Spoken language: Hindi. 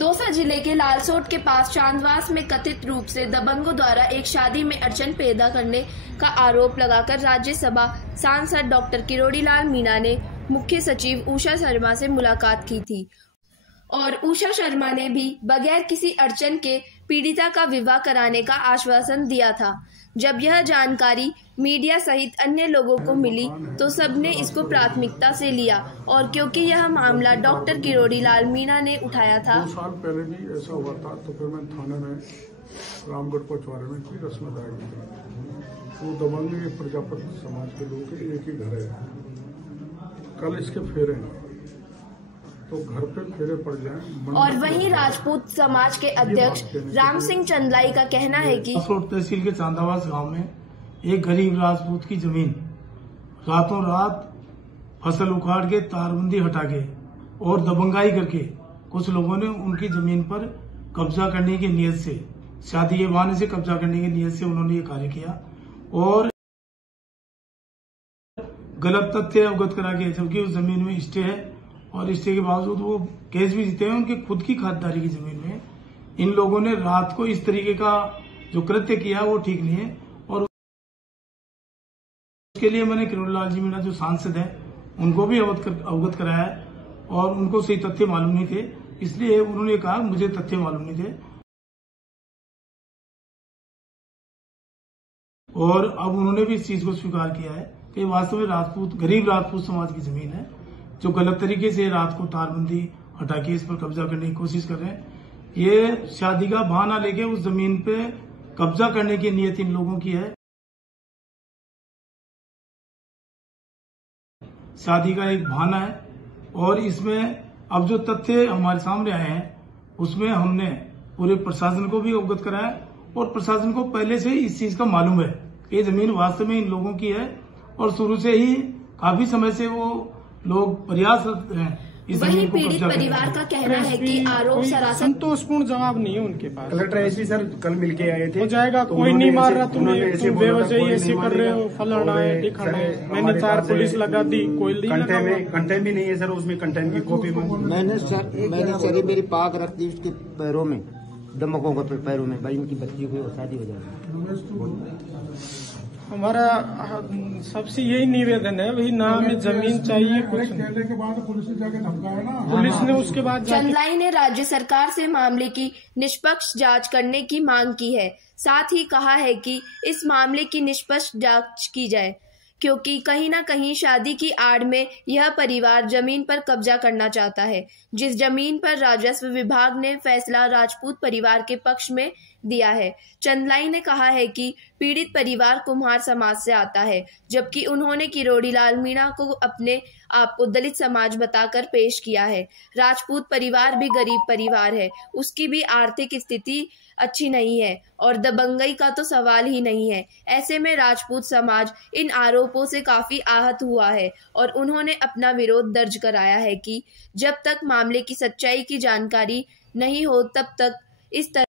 दौसा जिले के लालसोट के पास चांदवास में कथित रूप से दबंगों द्वारा एक शादी में अड़चन पैदा करने का आरोप लगाकर राज्यसभा सांसद डॉक्टर किरोड़ीलाल मीणा ने मुख्य सचिव उषा शर्मा से मुलाकात की थी और उषा शर्मा ने भी बगैर किसी अड़चन के पीड़िता का विवाह कराने का आश्वासन दिया था। जब यह जानकारी मीडिया सहित अन्य लोगों को मिली तो सबने इसको प्राथमिकता से लिया और क्योंकि यह मामला डॉक्टर किरोड़ीलाल मीणा ने उठाया था। 2 साल पहले भी ऐसा हुआ था तो फिर मैं थाने में रामगढ़ पचवाड़े में कोई रस्म अदा की। वो दबंग प्रजापति समाज के लोग के एक ही घर है। कल इसके फेरे हैं तो घर पे फेरे पड़ जाए। और वहीं राजपूत समाज के अध्यक्ष राम सिंह चंदलाई का कहना है कि तहसील के चांदावास गांव में एक गरीब राजपूत की जमीन रातों रात फसल उखाड़ के तारबंदी हटा के और दबंगाई करके कुछ लोगों ने उनकी जमीन पर कब्जा करने की नीयत से, शादी के बहाने से कब्जा करने की नीयत से उन्होंने ये कार्य किया और गलत तथ्य अवगत करा के, जबकि उस जमीन में स्टे है और स्टे के बावजूद वो केस भी जीते हैं। उनके खुद की खातिरदारी की जमीन में इन लोगों ने रात को इस तरीके का जो कृत्य किया वो ठीक नहीं है। और उसके लिए मैंने किरोड़ीलाल जी मीणा जो सांसद है उनको भी अवगत कराया है और उनको सही तथ्य मालूम नहीं थे, इसलिए उन्होंने कहा मुझे तथ्य मालूम नहीं थे। और अब उन्होंने भी इस चीज को स्वीकार किया है कि वास्तव में गरीब राजपूत समाज की जमीन है जो गलत तरीके से रात को तारबंदी हटा के इस पर कब्जा करने की कोशिश कर रहे हैं। ये शादी का बहाना लेके उस जमीन पे कब्जा करने की नीयत इन लोगों की है। शादी का एक बहाना है और इसमें अब जो तथ्य हमारे सामने आए हैं उसमें हमने पूरे प्रशासन को भी अवगत कराया और प्रशासन को पहले से इस चीज का मालूम है। ये जमीन वास्तव में इन लोगों की है और शुरू से ही काफी समय से वो लोग प्रयासरत हैं। वहीं पीड़ित परिवार का कहना है कि आरोप सरासर संतोषपूर्ण जवाब नहीं है उनके पास। कलेक्टर एसपी सर कल मिलके आए थे। हो जाएगा, तो कोई नहीं मार रहा, तुम बेवजह ऐसे कर रहे हो, फलाना है ठिकाना है। मैंने 4 पुलिस लगा दी, कोई कंटेम भी नहीं है सर, उसमें कंटेम की कॉपी मैंने सर मेरी पाक रख दी उसके पैरों में, दमकों के पैरों में, भाई उनकी बच्ची को शादी हो जाएगी। हमारा सबसे यही निवेदन है, वही ना हमें जमीन चाहिए कुछ कहने के बाद पुलिस ने जाके धमकाया ना। पुलिस ने उसके बाद चंदलाई ने राज्य सरकार से मामले की निष्पक्ष जांच करने की मांग की है। साथ ही कहा है कि इस मामले की निष्पक्ष जांच की जाए क्योंकि कहीं न कहीं शादी की आड़ में यह परिवार जमीन पर कब्जा करना चाहता है, जिस जमीन पर राजस्व विभाग ने फैसला राजपूत परिवार के पक्ष में दिया है। चंदलाई ने कहा है कि पीड़ित परिवार कुम्हार समाज से आता है, जबकि उन्होंने किरोड़ीलाल मीणा को अपने आप को दलित समाज बताकर पेश किया है। राजपूत परिवार भी गरीब परिवार है, उसकी भी आर्थिक स्थिति अच्छी नहीं है और दबंगई का तो सवाल ही नहीं है। ऐसे में राजपूत समाज इन आरोपों से काफी आहत हुआ है और उन्होंने अपना विरोध दर्ज कराया है कि जब तक मामले की सच्चाई की जानकारी नहीं हो तब तक इस तरह